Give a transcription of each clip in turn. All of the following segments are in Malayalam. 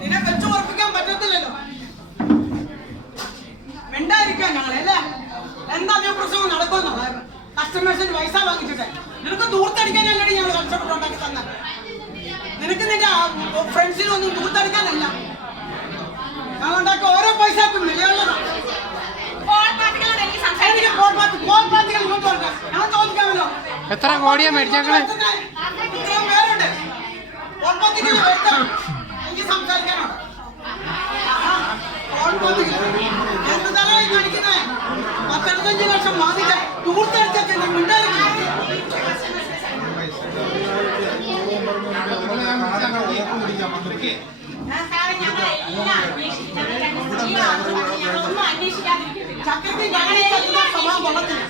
നിന്നെ വെച്ചു ഉറപ്പിക്കാൻ പറ്റത്തില്ലല്ലോ. മിണ്ടായിരിക്കാൻ ഞങ്ങളല്ലേ എന്താ പ്രശ്നം നടക്കുമെന്നുള്ള കസ്റ്റമേഴ്സിന് പൈസ വാങ്ങിച്ചിട്ട് നിനക്ക് ദൂർത്തടിക്കാനല്ലേ ഞങ്ങൾ കഷ്ടപ്പെട്ടുണ്ടാക്കി തന്നെ. നിനക്ക് നിന്റെ ഫ്രണ്ട്സിനൊന്നും ദൂർത്തടിക്കാനല്ല. ഞങ്ങൾ ഉണ്ടാക്കി ഓരോ പൈസക്കും വിലയുള്ളതാണ്. എത്ര കോടിയാ മേടിച്ചേക്കളെ? ഇത്രയും പേരുണ്ട്. എനിക്ക് സംസാരിക്കാനുണ്ട്. എന്ത് തലമായി കാണിക്കുന്നേ? 15 ലക്ഷം വാങ്ങിച്ച ദൂർത്തടിച്ചൊക്കെ ചക്കരക്ക് സ്വഭാവം കൊള്ളത്തില്ല.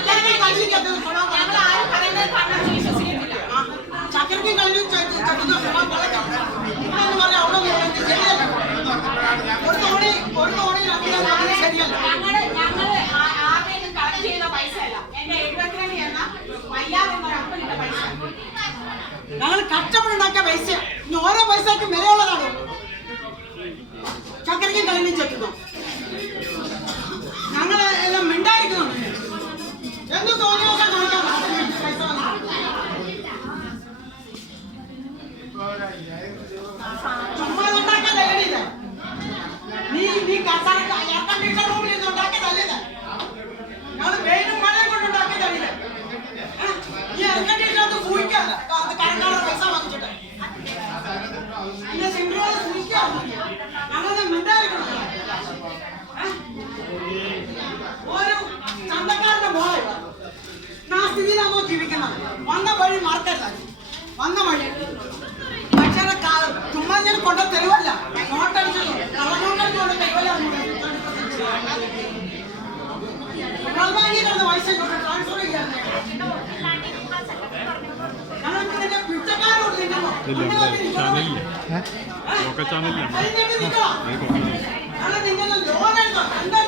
ചക്കരക്ക് കഴിഞ്ഞ് ചട്ടുന്ന സ്വഭാവം കൊള്ളത്തില്ല. ഇതെന്ന് പറയാം അവിടെ ശരിയല്ല. ഒരു തോണി ശരിയല്ല. ഞങ്ങൾ കഷ്ടപ്പെടുണ്ടാക്കിയ പൈസ ഇനി ഓരോ പൈസക്കും വിലയുള്ളതാണ്. ചക്കരയ്ക്കും കളിനും ചെത്തുന്നു. ഞങ്ങൾ എല്ലാം മിണ്ടായിരിക്കുന്നു. എന്ത് തോന്നിയ കാണിക്കാൻ പൈസ ചുമ്മാ ഉണ്ടാക്കിയതല്ലേ? നീ കസാര എയർ കണ്ടീഷൻ റൂമിൽ നിന്ന് ഉണ്ടാക്കിയതല്ലേ? ഞങ്ങൾ വെയിലും മഴയും കൊണ്ടുണ്ടാക്കിയതല്ലേ? ഈ എയർ കണ്ടീഷനകത്ത് സൂക്ഷിക്കാല്ല. അത് കരക്കാനുള്ള പൈസ വാങ്ങിച്ചിട്ട് പിന്നെ സിംഗിളോട് സൂക്ഷിക്കാറ്. ഞങ്ങളത് മിണ്ടായിരിക്കണം. ഒരു ചന്തക്കാരന്റെ മോളെ ആ സ്ഥിതിയിലാണോ ജീവിക്കുന്നത്? വന്ന വഴി മാർക്കല്ല. വന്ന വഴി പക്ഷേ ചുമ്മാ ഞാൻ കൊണ്ട തെരുവല്ല. നോട്ടടിച്ചല്ലോ കള്ളനോട്ടടിച്ച് കൊണ്ട് തെരുവല്ല. ബാങ്കി കിടന്ന പൈസ ട്രാൻസ്ഫർ ചെയ്യാൻ ഞങ്ങൾക്ക് നിന്റെ പിച്ചക്കാരോട് നിന്നോ നിന്നെ ലോൺ എടുത്തോ എന്താ